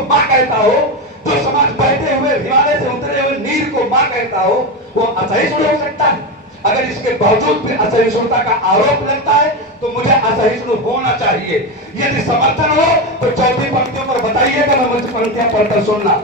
को माँ कहता हो, जो समाज बैठे हुए हिमालय से उतरे हुए नीर को माँ कहता हो, वो असहिष्णु हो सकता है? अगर इसके बावजूद भी असहिष्णुता का आरोप लगता है तो मुझे असहिष्णु होना चाहिए। यदि समर्थन हो तो चौथी पंक्तियों पर बताइएगा, मैं मुझे पंक्तियां पढ़कर सुनना।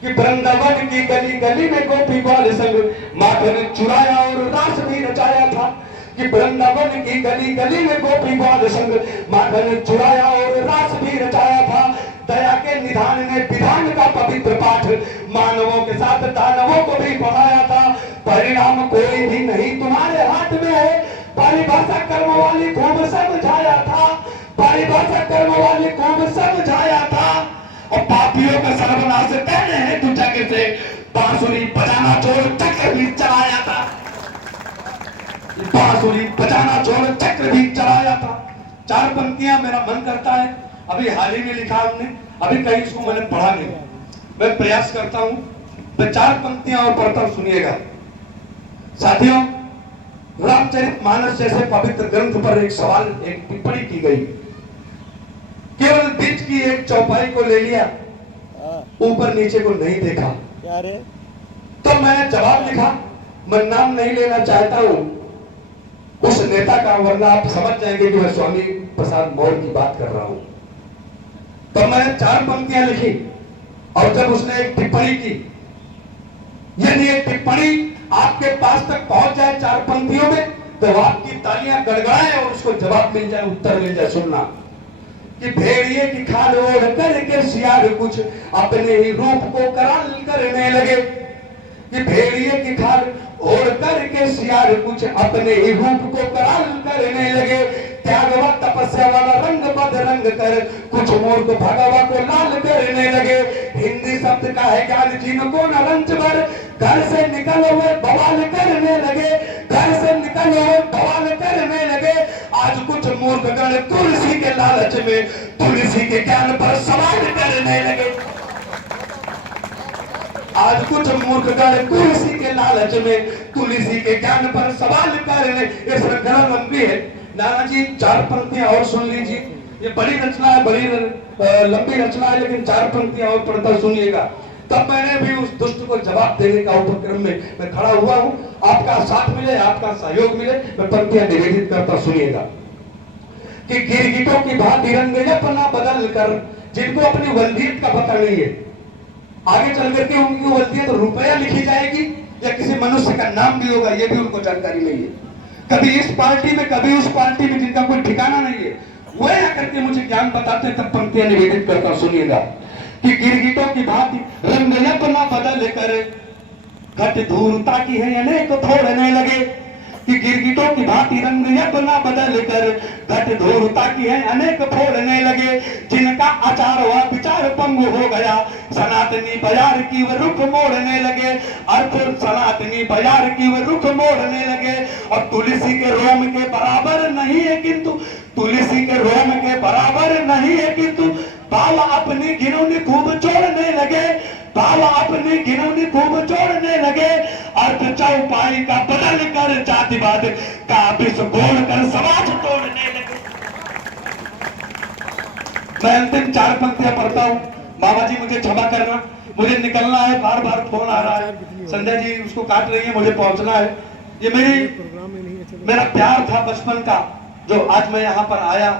कि वृंदावन की गली गली में गोपी बाल संग माखन चुराया और रास भी रचाया था। कि वृंदावन की गली गली में गोपी बाल संग माखन चुराया और रास भी रचाया था। दया के निधान ने विधान का पवित्र पाठ मानवों के साथ दानवों को भी पढ़ाया था। परिणाम कोई भी नहीं तुम्हारे हाथ में है, परिभाषा कर्म वाली खूब समझाया था, परिभाषा कर्म वाली खूब समझाया था। और पापियों का सर्वनाश कहने हैं तू जगह से बांसुरी बजाना छोड़ चक्र भी चलाया था, बांसुरी बजाना छोड़ चक्र भी चलाया था। चार पंक्तियां मेरा मन करता है, अभी हाल ही में लिखा हमने, अभी कहीं इसको मैंने पढ़ा नहीं, मैं प्रयास करता हूं, मैं चार पंक्तियां और पढ़ता हूं, सुनिएगा साथियों। रामचरितमानस जैसे पवित्र ग्रंथ पर एक सवाल, एक टिप्पणी की गई, केवल बीच की एक चौपाई को ले लिया, ऊपर नीचे को नहीं देखा। क्या रे? तो मैंने जवाब लिखा, मैं नाम नहीं लेना चाहता हूं उस नेता का, वरना आप समझ जाएंगे कि मैं स्वामी प्रसाद मौर्य की बात कर रहा हूं। तो मैंने चार पंक्तियां लिखी और जब उसने एक टिप्पणी की, यदि एक टिप्पणी आपके पास तक पहुंच जाए चार पंक्तियों में, तो आपकी तालियां गड़गड़ाएं और उसको जवाब मिल जाए, उत्तर मिल जाए। सुनना कि भेड़िए की खाल ओढ़ करके सियार कुछ अपने ही रूप को कराल करने लगे। कि भेड़िए की खाल ओढ़ करके सियार कुछ अपने ही रूप को कराल करने लगे। त्याग व तपस्या वाला रंग बदरंग कर कुछ मूर्ख भगवा को लाल करने लगे। हिंदी शब्द का है ज्ञान जिनको न रंच भर, घर से निकल हुए बवाल करने लगे, घर से निकल हुए बवाल करने लगे। आज कुछ मूर्ख गण तुलसी के लालच में तुलसी के ज्ञान पर सवाल करने लगे। आज कुछ मूर्ख गण तुलसी के लालच में तुलसी के ज्ञान पर सवाल करने। ये श्रृंखला लंबी है नाना जी, चार पंक्तियां और सुन लीजिए। ये बड़ी रचना है, बड़ी लंबी रचना है, लेकिन चार पंक्तियां और पढ़ता सुनिएगा। तब मैंने भी उस दुष्ट को जवाब देने का उपक्रम में मैं खड़ा हुआ हूं। आपका साथ मिले, आपका सहयोग मिले, मैं पंक्तियां निवेदित करता सुनिएगा। कि गिरगिटों की भांति रंग अपना बदल कर, जिनको अपनी वल्दियत का पता नहीं है, आगे चल करके उनकी वल्दियत रुपया लिखी जाएगी या किसी मनुष्य का नाम भी होगा, ये भी उनको जानकारी नहीं है। कभी इस पार्टी में, कभी उस पार्टी में, जिनका कोई ठिकाना नहीं है, वो आकर के मुझे ज्ञान बताते, तब पंक्तियां निवेदित करता सुनिएगा। कि गिरगिटों की भांति रंग अपना बदल कर घट धूर्ता की है अनेक फोड़ने लगे। कि गिरगिटों की भांति रंग अपना बदल कर घट धूर्ता की है अनेक फोड़ने लगे। जिनका आचार व विचार पंगु हो गया, सनातनी बाजार की वह रुख मोड़ने लगे। अर्थ सनातनी बाजार की वह रुख मोड़ने लगे। और तुलसी के रोम के बराबर नहीं है किंतु, तुलसी के रोम के बराबर नहीं है किंतु बाल अपनी घिनौनी खूब जोड़ने लगे, बाल अपनी घिनौनी खूब जोड़ने लगे। अर्थ चौपाई का बदल कर जातिवाद का विस्फोट कर समाज तोड़ने लगे। मैं अंतिम चार पंक्तियां पढ़ता हूं। बाबा जी मुझे क्षमा करना, मुझे निकलना है, बार बार फोन आ रहा है, संजय जी उसको काट रही है, मुझे पहुंचना है। ये मेरा प्यार था बचपन का, जो आज मैं यहाँ पर आया।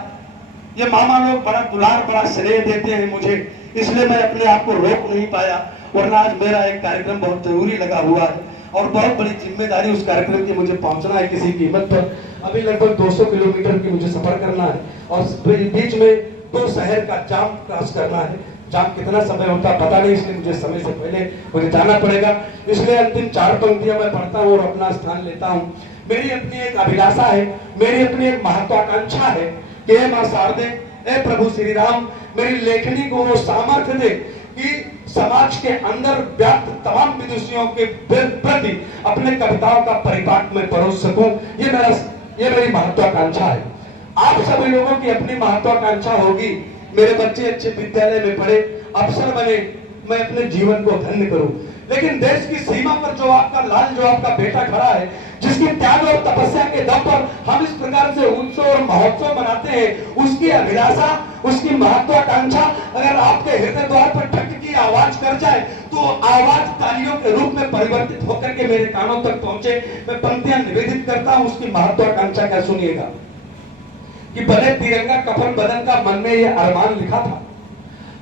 ये मामा लोग बड़ा दुलार, बड़ा स्नेह देते हैं मुझे, इसलिए मैं अपने आप को रोक नहीं पाया, वरना आज मेरा एक कार्यक्रम बहुत जरूरी लगा हुआ है और बहुत बड़ी जिम्मेदारी उस कार्यक्रम की मुझे पहुंचना है किसी कीमत पर। अभी लगभग 200 किलोमीटर की मुझे सफर करना है और बीच में 2 शहर का जाम क्रॉस करना है। जाम कितना समय होता पता नहीं, इसलिए मुझे समय से पहले मुझे जाना पड़ेगा। इसलिए अंतिम चार पंक्तियां मैं पढ़ता हूँ और अपना स्थान लेता हूँ। मेरी अपनी एक अभिलाषा है, मेरी अपनी एक महत्वाकांक्षा है कि हे मां शारदे, हे प्रभु श्री राम, मेरी लेखनी को वो सामर्थ्य दे कि समाज के अंदर व्याप्त तमाम विदुषियों के प्रति अपने कविताओं का परिपाक में परोस सकूं। ये मेरी महत्वाकांक्षा है। आप सभी लोगों की अपनी महत्वाकांक्षा होगी, मेरे बच्चे अच्छे विद्यालय में पढ़े, अफसर बने, मैं अपने जीवन को धन्य करूं। लेकिन देश की सीमा पर जो आपका लाल, जो आपका बेटा खड़ा है, जिसकी त्याग और तपस्या के दम पर हम इस प्रकार से उत्सव और महोत्सव मनाते हैं, उसकी अभिलाषा, उसकी महत्वाकांक्षा अगर आपके हृदय द्वार पर ठक की आवाज कर जाए तो आवाज तालियों के रूप में परिवर्तित होकर के मेरे कानों तक पहुंचे। मैं पंक्तियां निवेदित करता हूं, उसकी महत्वाकांक्षा क्या सुनिएगा कि बने तिरंगा कफन बदन का, मन में यह अरमान लिखा था।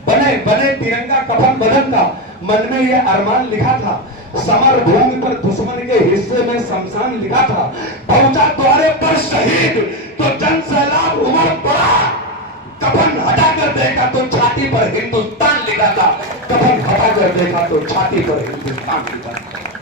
बने तिरंगा कफन बदन का, मन में यह अरमान लिखा था। समर भूमि पर दुश्मन के हिस्से में शमशान लिखा था। पहुंचा द्वारे पर शहीद तो जन सैलाब उमड़ पड़ा। कफन हटा कर देखा तो छाती पर हिंदुस्तान लिखा था। कफन हटा कर देखा तो छाती पर हिंदुस्तान लिखा था।